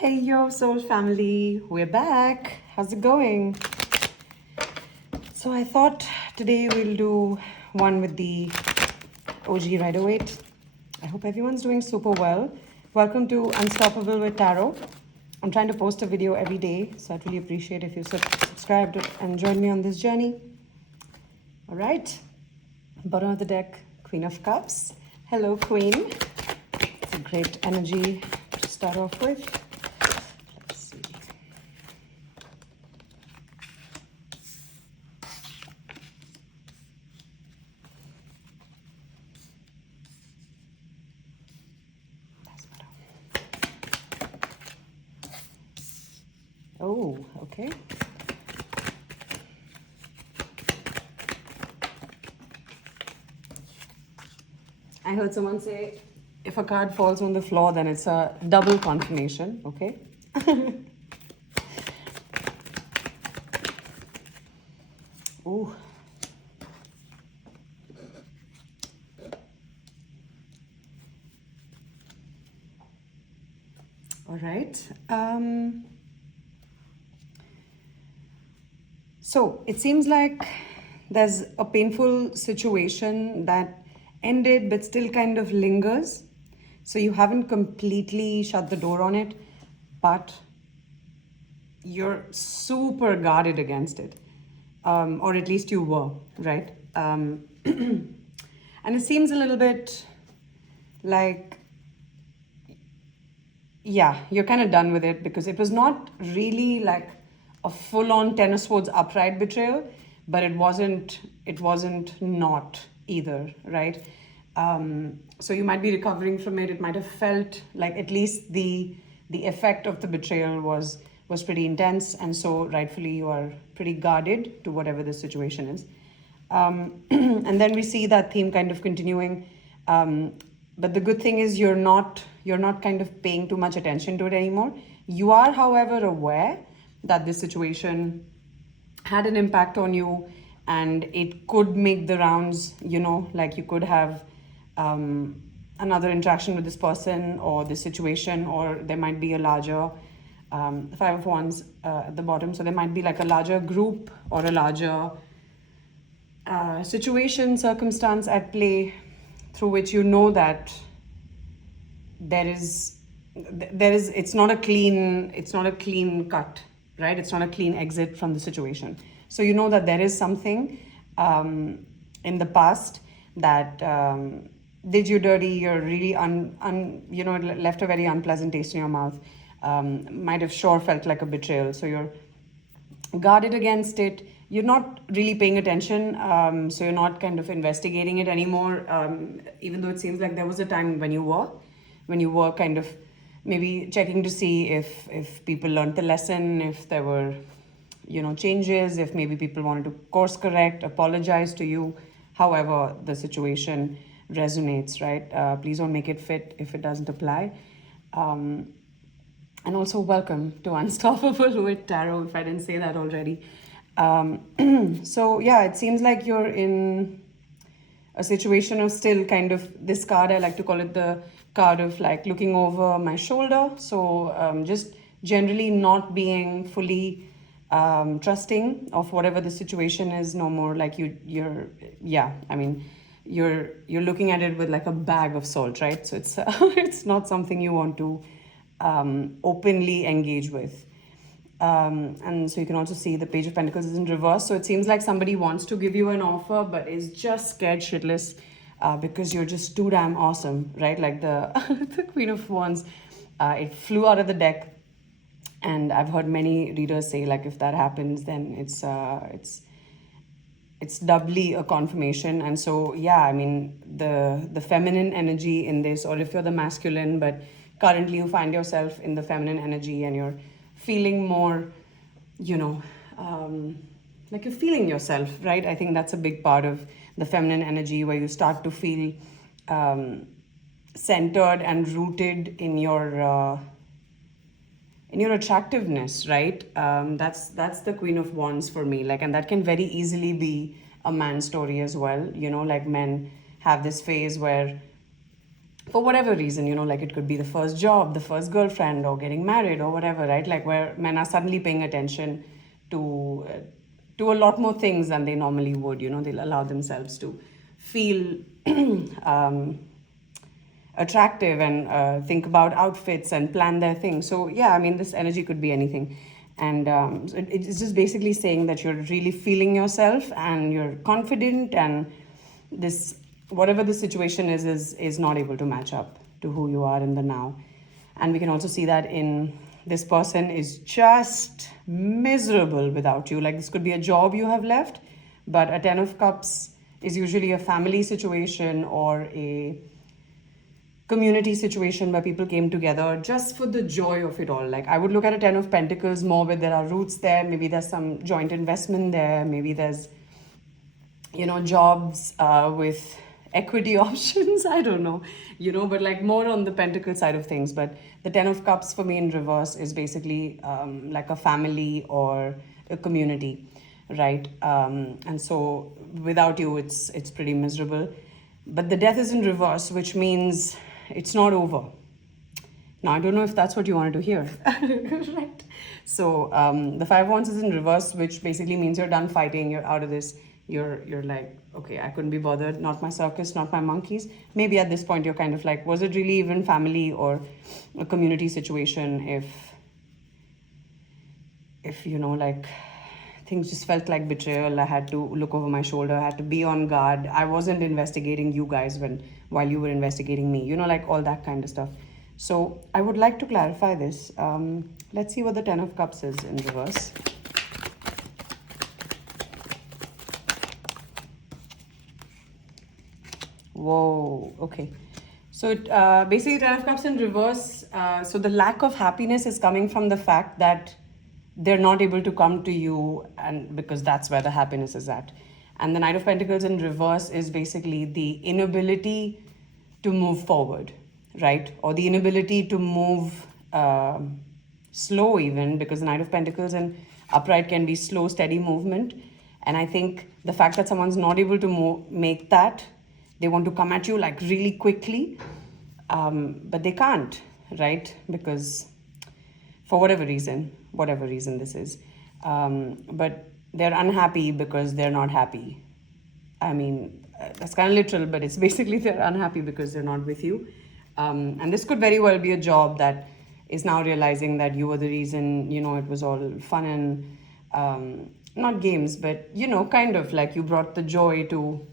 Hey yo, soul family, we're back. How's it going? So I thought today we'll do one with the OG Rider-Waite. I hope everyone's doing super well. Welcome to Unstoppable with Tarot. I'm trying to post a video every day, so I'd really appreciate if you subscribed and join me on this journey. All right, bottom of the deck, Queen of Cups. Hello, Queen. It's a great energy to start off with. Let's see. That's better. Oh, okay. I heard someone say, if a card falls on the floor, then it's a double confirmation, okay? Ooh. All right. So it seems like there's a painful situation that ended but still kind of lingers. So you haven't completely shut the door on it, but you're super guarded against it. Or at least you were, right? And it seems a little bit like, yeah, you're kind of done with it because it was not really like a full-on Ten of Swords upright betrayal, but it wasn't not either, right? So you might be recovering from it. It might have felt like at least the effect of the betrayal was pretty intense, and so rightfully you are pretty guarded to whatever the situation is. And then we see that theme kind of continuing. But the good thing is you're not kind of paying too much attention to it anymore. You are, however, aware that this situation had an impact on you and it could make the rounds, like you could have another interaction with this person or this situation, or there might be a larger Five of Wands at the bottom. So there might be like a larger group or a larger situation, circumstance at play through which you know that there is it's not a clean cut, right? It's not a clean exit from the situation. So you know that there is something in the past that did you dirty. You're really left a very unpleasant taste in your mouth. Might have sure felt like a betrayal. So you're guarded against it. You're not really paying attention, so you're not kind of investigating it anymore, even though it seems like there was a time when you were kind of maybe checking to see if people learned the lesson, if there were, changes, if maybe people wanted to course correct, apologize to you, however the situation resonates, right? Please don't make it fit if it doesn't apply. And also welcome to Unstoppable with Tarot, if I didn't say that already. So yeah, it seems like you're in a situation of still kind of this card. I like to call it the card of like looking over my shoulder. So just generally not being fully trusting of whatever the situation is no more. Like you're looking at it with like a bag of salt, right? So it's it's not something you want to openly engage with. And so you can also see the Page of Pentacles is in reverse. So it seems like somebody wants to give you an offer, but is just scared shitless because you're just too damn awesome, right? Like the, the Queen of Wands, it flew out of the deck. And I've heard many readers say, like, if that happens, then it's doubly a confirmation. And so, yeah, I mean, the feminine energy in this, or if you're the masculine, but currently you find yourself in the feminine energy and you're feeling more, like you're feeling yourself, right? I think that's a big part of the feminine energy, where you start to feel centered and rooted in your attractiveness, right? That's the Queen of Wands for me. Like, and that can very easily be a man's story as well. Like men have this phase where for whatever reason, like it could be the first job, the first girlfriend, or getting married, or whatever, right? Like where men are suddenly paying attention to a lot more things than they normally would. They'll allow themselves to feel attractive and think about outfits and plan their things. So yeah, I mean, this energy could be anything. And so it's just basically saying that you're really feeling yourself and you're confident, and this, whatever the situation is not able to match up to who you are in the now. And we can also see that in this person is just miserable without you. Like this could be a job you have left, but a 10 of Cups is usually a family situation or a community situation where people came together just for the joy of it all. Like I would look at a 10 of Pentacles more where there are roots there. Maybe there's some joint investment there. Maybe there's, jobs with equity options. I don't know, but like more on the Pentacle side of things. But the 10 of Cups for me in reverse is basically like a family or a community, right? And so without you, it's pretty miserable. But the Death is in reverse, which means it's not over. Now, I don't know if that's what you wanted to hear, right? So the Five of Wands is in reverse, which basically means you're done fighting, you're out of this. You're like, okay, I couldn't be bothered, not my circus, not my monkeys. Maybe at this point you're kind of like, was it really even family or a community situation if like things just felt like betrayal? I had to look over my shoulder, I had to be on guard. I wasn't investigating you guys while you were investigating me, like all that kind of stuff. So I would like to clarify this. Let's see what the 10 of Cups is in reverse. Whoa, okay. So basically 10 of Cups in reverse. So the lack of happiness is coming from the fact that they're not able to come to you, and because that's where the happiness is at. And the Knight of Pentacles in reverse is basically the inability to move forward, right? Or the inability to move slow even, because the Knight of Pentacles in upright can be slow, steady movement. And I think the fact that someone's not able to make that, they want to come at you like really quickly, but they can't, right? Because for whatever reason this is. But they're unhappy because they're not happy. I mean, that's kind of literal, but it's basically they're unhappy because they're not with you. And this could very well be a job that is now realizing that you were the reason, it was all fun and not games, but, kind of like you brought the joy to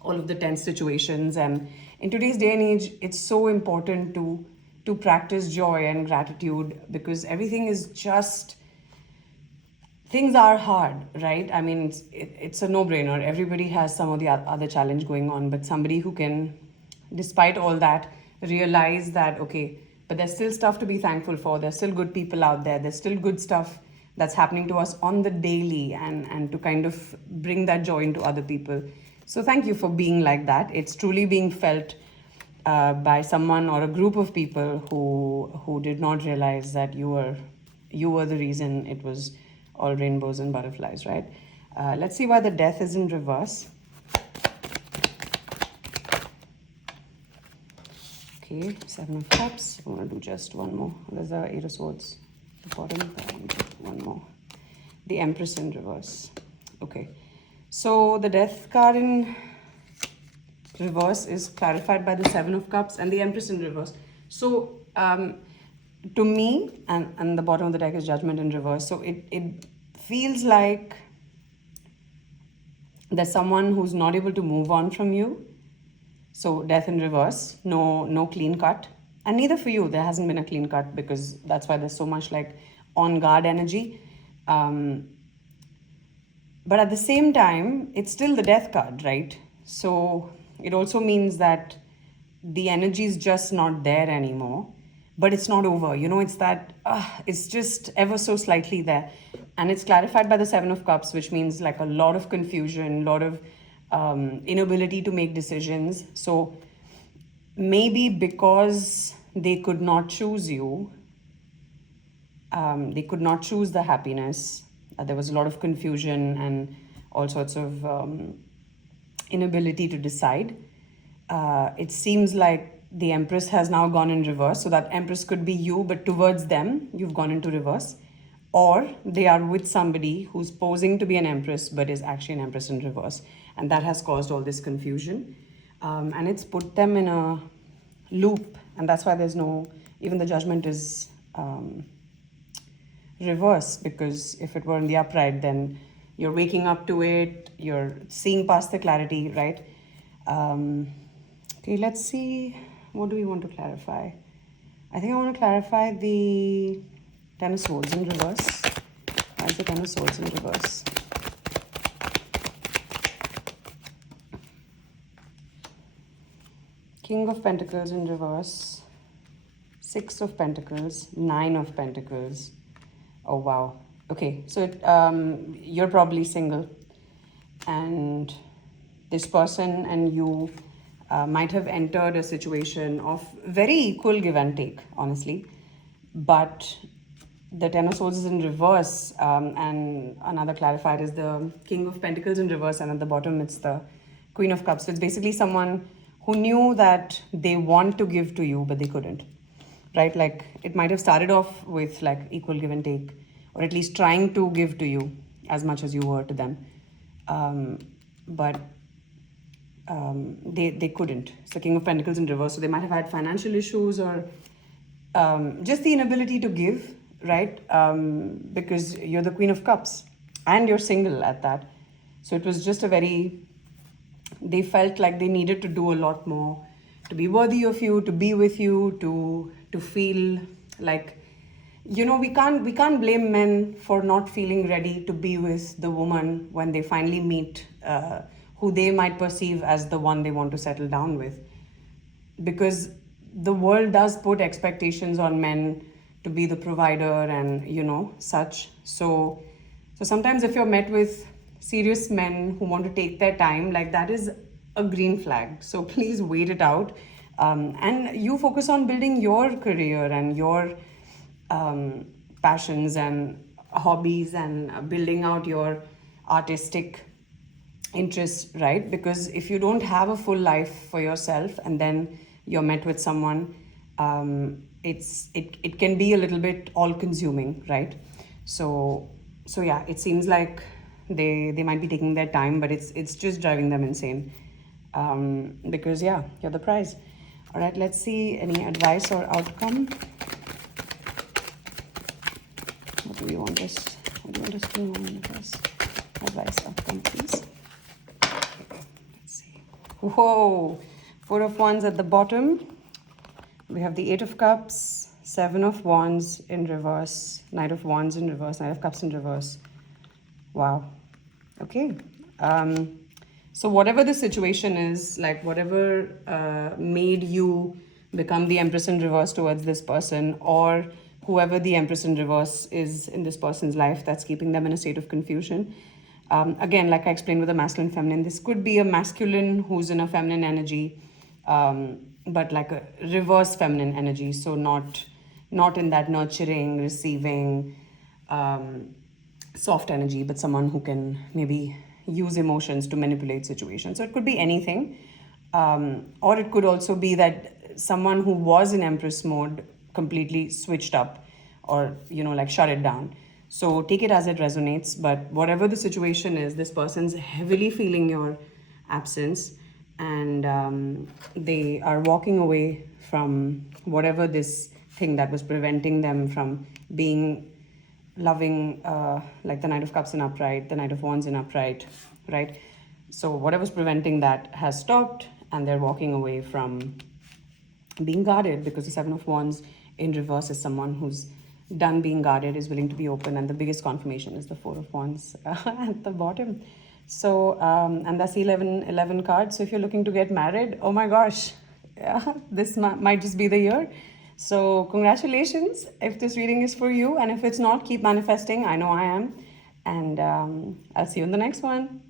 all of the tense situations. And in today's day and age, it's so important to practice joy and gratitude, because everything is just, things are hard, right? I mean, it's a no-brainer. Everybody has some of the other challenge going on, but somebody who can, despite all that, realize that, okay, but there's still stuff to be thankful for. There's still good people out there. There's still good stuff that's happening to us on the daily, and to kind of bring that joy into other people. So thank you for being like that. It's truly being felt by someone or a group of people who did not realize that you were the reason it was all rainbows and butterflies, right? Let's see why the Death is in reverse. Okay, 7 of Cups. I'm going to do just one more. There's the 8 of Swords at the bottom. One more. The Empress in reverse. Okay. So the Death card in reverse is clarified by the 7 of Cups and the Empress in reverse. So to me, and the bottom of the deck is Judgment in reverse. So it feels like there's someone who's not able to move on from you. So Death in reverse, no clean cut. And neither for you, there hasn't been a clean cut, because that's why there's so much like on guard energy. But at the same time, it's still the Death card, right? So it also means that the energy is just not there anymore, but it's not over. It's that, it's just ever so slightly there. And it's clarified by the 7 of Cups, which means like a lot of confusion, a lot of inability to make decisions. So maybe because they could not choose you, they could not choose the happiness. There was a lot of confusion and all sorts of inability to decide. It seems like the Empress has now gone in reverse. So that Empress could be you, but towards them, you've gone into reverse. Or they are with somebody who's posing to be an Empress, but is actually an Empress in reverse. And that has caused all this confusion. And it's put them in a loop. And that's why there's no, even the Judgment is reverse, because if it were in the upright, then you're waking up to it, you're seeing past the clarity, right? Okay, let's see, what do we want to clarify? I think I want to clarify the Ten of Swords in reverse. Why is the Ten of Swords in reverse? King of Pentacles in reverse. Six of Pentacles. Nine of Pentacles. Oh, wow. Okay, so you're probably single. And this person and you might have entered a situation of very equal give and take, honestly. But the Ten of Swords is in reverse, and another clarifier is the King of Pentacles in reverse, and at the bottom it's the Queen of Cups. So it's basically someone who knew that they want to give to you, but they couldn't, right? Like it might have started off with like equal give and take, or at least trying to give to you as much as you were to them. But they couldn't. It's the King of Pentacles in reverse. So they might have had financial issues or just the inability to give, right? Because you're the Queen of Cups and you're single at that. So it was just a very, they felt like they needed to do a lot more to be worthy of you, to be with you, to feel like, you know, we can't blame men for not feeling ready to be with the woman when they finally meet who they might perceive as the one they want to settle down with. Because the world does put expectations on men to be the provider and, you know, such. So sometimes if you're met with serious men who want to take their time, like that is a green flag. So please wait it out. And you focus on building your career and your passions and hobbies and building out your artistic interests, right? Because if you don't have a full life for yourself and then you're met with someone, it can be a little bit all-consuming, right? So yeah, it seems like they might be taking their time, but it's just driving them insane. Because yeah, you're the prize. All right, let's see any advice or outcome. What do you want us to know in this? Advice, outcome, please. Let's see. Whoa, Four of Wands at the bottom. We have the Eight of Cups, Seven of Wands in reverse, Knight of Wands in reverse, Knight of Cups in reverse. Wow. Okay. So whatever the situation is, like whatever made you become the Empress in reverse towards this person, or whoever the Empress in reverse is in this person's life that's keeping them in a state of confusion. Again, like I explained with the masculine, feminine, this could be a masculine who's in a feminine energy, but like a reverse feminine energy. So not in that nurturing, receiving, soft energy, but someone who can maybe use emotions to manipulate situations. So it could be anything. Or it could also be that someone who was in Empress mode completely switched up or, you know, like shut it down. So take it as it resonates. But whatever the situation is, this person's heavily feeling your absence, and they are walking away from whatever this thing that was preventing them from being loving, like the Knight of Cups in upright, the Knight of Wands in upright, right? So whatever's preventing that has stopped, and they're walking away from being guarded, because the Seven of Wands in reverse is someone who's done being guarded, is willing to be open, and the biggest confirmation is the Four of Wands at the bottom. So, and that's 11 cards. So if you're looking to get married, oh my gosh, yeah, this might just be the year. So congratulations if this reading is for you, and if it's not, keep manifesting. I know I am. And I'll see you in the next one.